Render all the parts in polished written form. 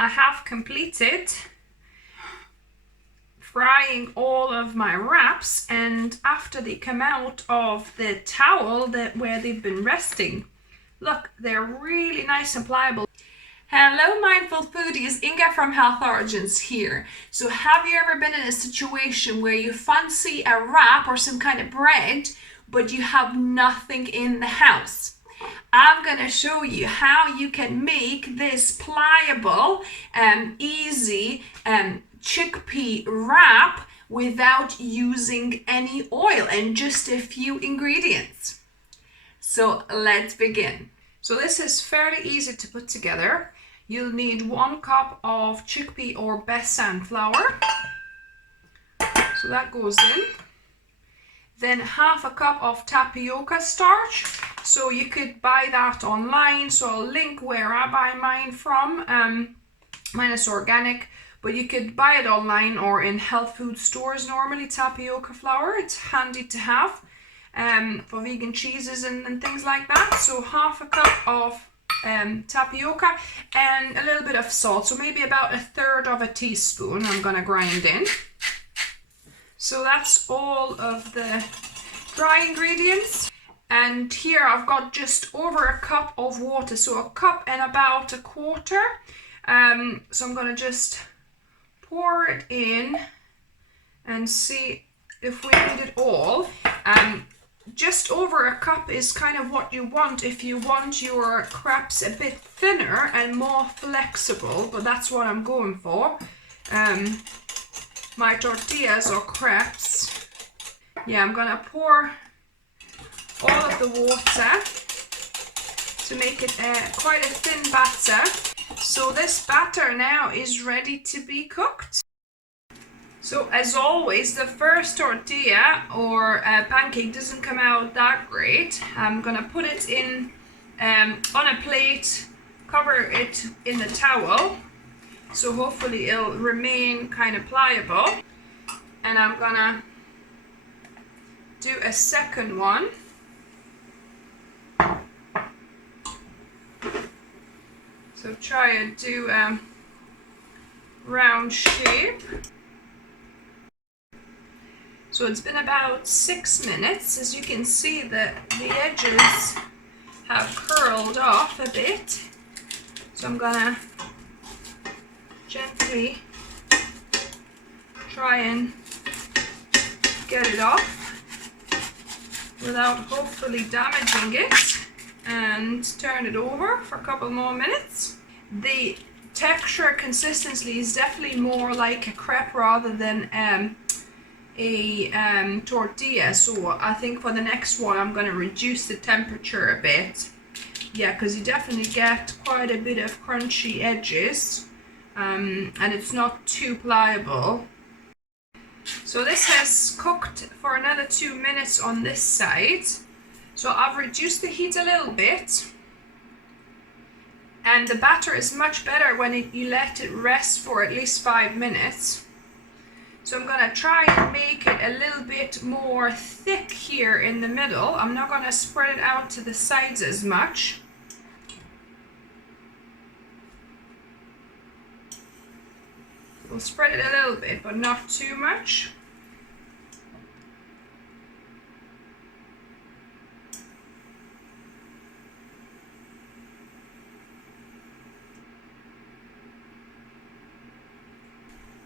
I have completed frying all of my wraps, and after they come out of the towel where they've been resting, look, they're really nice and pliable. Hello mindful foodies, Inga from Health Origins here. So have you ever been in a situation where you fancy a wrap or some kind of bread, but you have nothing in the house? I'm going to show you how you can make this pliable and easy chickpea wrap without using any oil and just a few ingredients. So let's begin. So this is fairly easy to put together. You'll need 1 cup of chickpea or besan flour. So that goes in. Then half a cup of tapioca starch. So you could buy that online. So I'll link where I buy mine from. Mine is organic, but you could buy it online or in health food stores normally, tapioca flour. It's handy to have for vegan cheeses and things like that. So half a cup of tapioca and a little bit of salt, so maybe about 1/3 of a teaspoon I'm gonna grind in. So that's all of the dry ingredients, and here I've got just over a cup of water, so a cup and about 1/4. So I'm gonna just pour it in and see if we need it all. Just over a cup is kind of what you want if you want your crepes a bit thinner and more flexible, but that's what I'm going for. My tortillas or crepes, yeah, I'm gonna pour all of the water to make it quite a thin batter. So this batter now is ready to be cooked. So as always, the first tortilla or pancake doesn't come out that great. I'm gonna put it in on a plate, cover it in the towel, so hopefully it'll remain kind of pliable. And I'm gonna do a second one. So try and do a round shape. So it's been about 6 minutes. As you can see, the edges have curled off a bit. So I'm gonna gently try and get it off without hopefully damaging it, and turn it over for a couple more minutes. The texture consistency is definitely more like a crepe rather than a tortilla, so I think for the next one I'm going to reduce the temperature a bit, yeah, because you definitely get quite a bit of crunchy edges, and it's not too pliable. So this has cooked for another 2 minutes on this side, so I've reduced the heat a little bit, and the batter is much better when you let it rest for at least 5 minutes. So I'm going to try and make it a little bit more thick here in the middle. I'm not going to spread it out to the sides as much. We'll spread it a little bit, but not too much.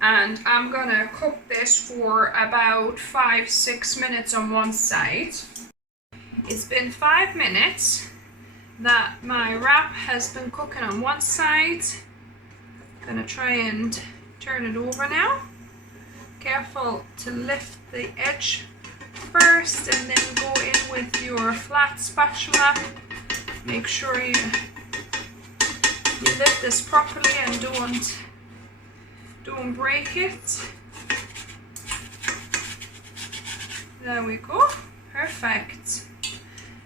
And I'm gonna cook this for about 5-6 minutes on one side. It's been 5 minutes that my wrap has been cooking on one side. Gonna try and turn it over now. Careful to lift the edge first and then go in with your flat spatula. Make sure you lift this properly and don't break it. There we go, perfect.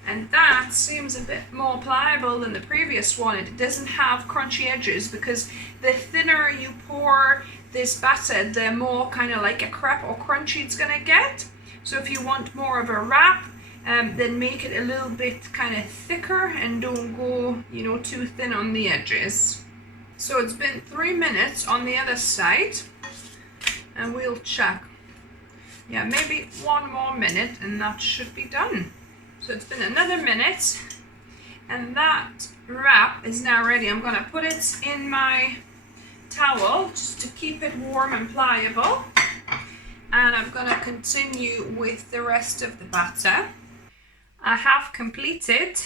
And that seems a bit more pliable than the previous one. It doesn't have crunchy edges because the thinner you pour this batter, the more kind of like a crepe or crunchy it's gonna get. So if you want more of a wrap, then make it a little bit kind of thicker and don't go, too thin on the edges. So it's been 3 minutes on the other side, and we'll check. Yeah, maybe 1 more minute and that should be done. So it's been another minute and that wrap is now ready. I'm gonna put it in my towel just to keep it warm and pliable. And I'm gonna continue with the rest of the batter. I have completed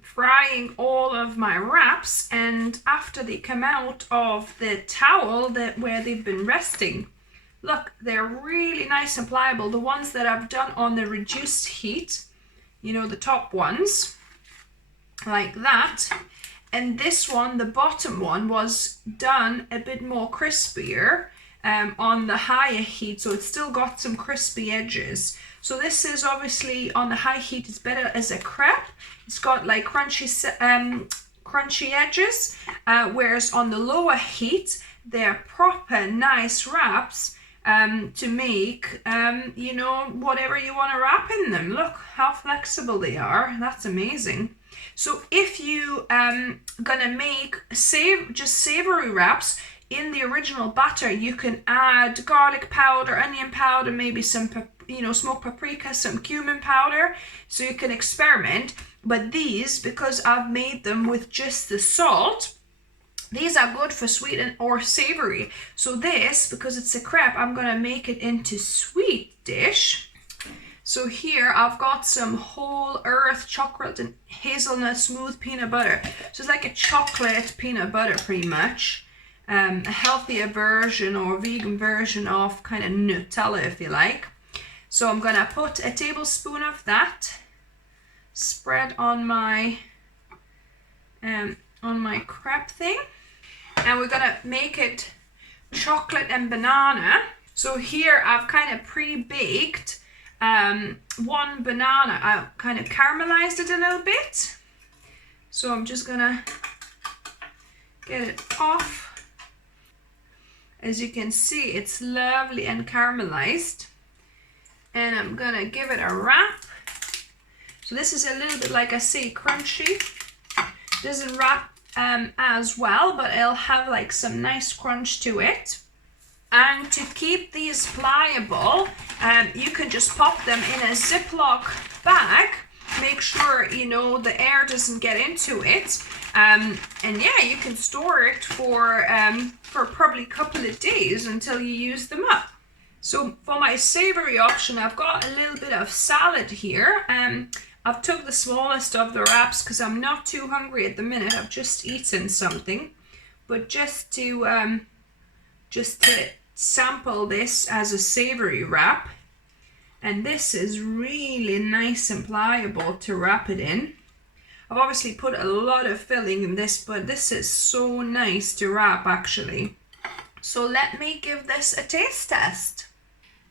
frying all of my wraps, and after they come out of the towel where they've been resting, look, they're really nice and pliable. The ones that I've done on the reduced heat, you know, the top ones, like that. And this one, the bottom one, was done a bit more crispier on the higher heat, so it's still got some crispy edges. So this is obviously on the high heat, it's better as a crepe. It's got like crunchy edges, whereas on the lower heat, they're proper nice wraps to make, you know, whatever you want to wrap in them. Look how flexible they are. That's amazing. So if you gonna make just savory wraps in the original batter, you can add garlic powder, onion powder, maybe some smoked paprika, some cumin powder, so you can experiment. But these, because I've made them with just the salt, these are good for sweet or savory. So this, because it's a crepe, I'm gonna make it into sweet dish. So here I've got some whole earth chocolate and hazelnut smooth peanut butter. So it's like a chocolate peanut butter pretty much. A healthier version or vegan version of kind of Nutella, if you like. So I'm gonna put a tablespoon of that, spread on my crepe thing, and we're gonna make it chocolate and banana. So here I've kind of pre-baked one banana. I kind of caramelized it a little bit. So I'm just gonna get it off. As you can see, it's lovely and caramelized. And I'm gonna give it a wrap. So this is a little bit, like I say, crunchy. Doesn't wrap as well, but it'll have like some nice crunch to it. And to keep these pliable, you can just pop them in a Ziploc bag. Make sure, you know, the air doesn't get into it. And yeah, you can store it for probably a couple of days until you use them up. So for my savory option, I've got a little bit of salad here. I've took the smallest of the wraps because I'm not too hungry at the minute. I've just eaten something. But just to sample this as a savory wrap. And this is really nice and pliable to wrap it in. I've obviously put a lot of filling in this, but this is so nice to wrap actually. So let me give this a taste test.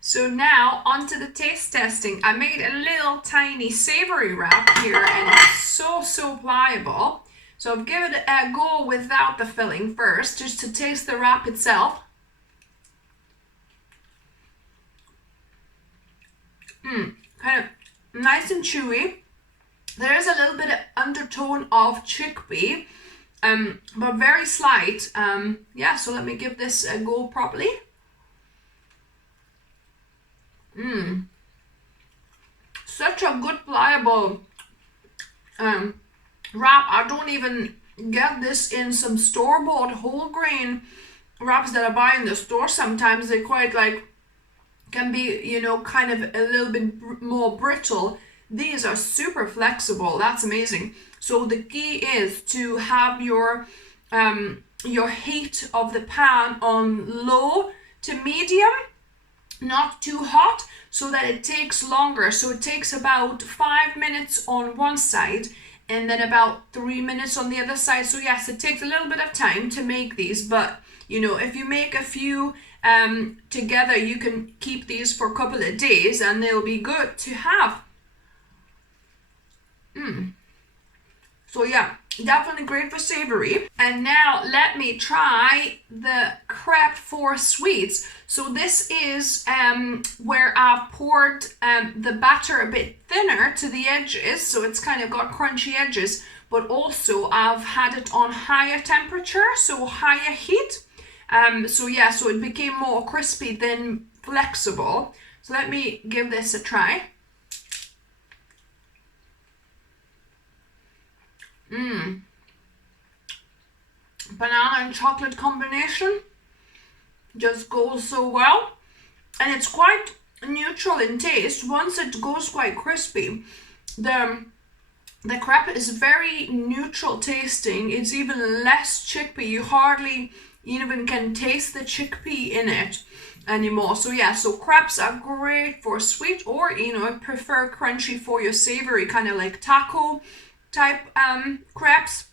So now onto the taste testing. I made a little tiny savory wrap here and it's so pliable. So I'll give it a go without the filling first, just to taste the wrap itself. Kind of nice and chewy. There is a little bit of undertone of chickpea, but very slight. Yeah, so let me give this a go properly. Such a good pliable wrap. I don't even get this in some store-bought whole grain wraps that I buy in the store. Sometimes they quite like can be, you know, kind of a little bit more brittle. These are super flexible. That's amazing. So the key is to have your heat of the pan on low to medium, not too hot, so that it takes longer. So it takes about 5 minutes on one side and then about 3 minutes on the other side. So yes, it takes a little bit of time to make these, but you know, if you make a few together, you can keep these for a couple of days and they'll be good to have. So yeah, definitely great for savory. And now let me try the crepe for sweets. So this is where I've poured the batter a bit thinner to the edges, so it's kind of got crunchy edges, but also I've had it on higher temperature, so higher heat. So yeah, so it became more crispy than flexible. So let me give this a try. Banana and chocolate combination just goes so well, and it's quite neutral in taste. Once it goes quite crispy, the crepe is very neutral tasting. It's even less chickpea. You hardly even can taste the chickpea in it anymore. So yeah, so crepes are great for sweet, or I prefer crunchy for your savory, kind of like taco type crepes.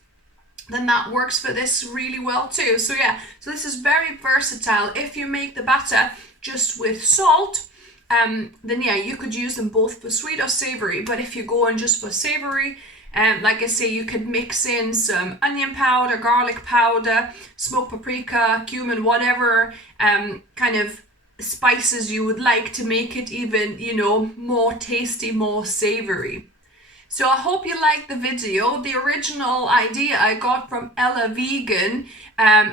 Then that works for this really well too. So yeah, so this is very versatile. If you make the batter just with salt, then yeah, you could use them both for sweet or savory. But if you go on just for savory, like I say, you could mix in some onion powder, garlic powder, smoked paprika, cumin, whatever kind of spices you would like to make it even, more tasty, more savory. So I hope you liked the video. The original idea I got from Ella Vegan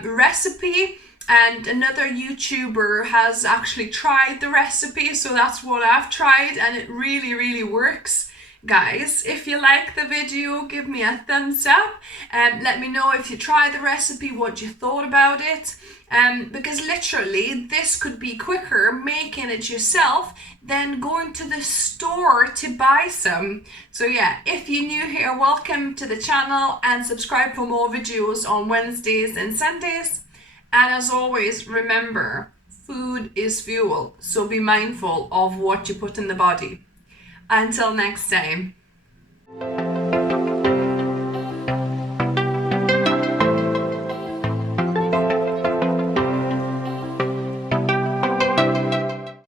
recipe, and another YouTuber has actually tried the recipe, so that's what I've tried, and it really, really works. Guys, if you like the video, give me a thumbs up and let me know if you tried the recipe, what you thought about it. Because literally this could be quicker making it yourself than going to the store to buy some. So yeah, if you're new here, welcome to the channel and subscribe for more videos on Wednesdays and Sundays. And as always, remember, food is fuel, so be mindful of what you put in the body. Until next time.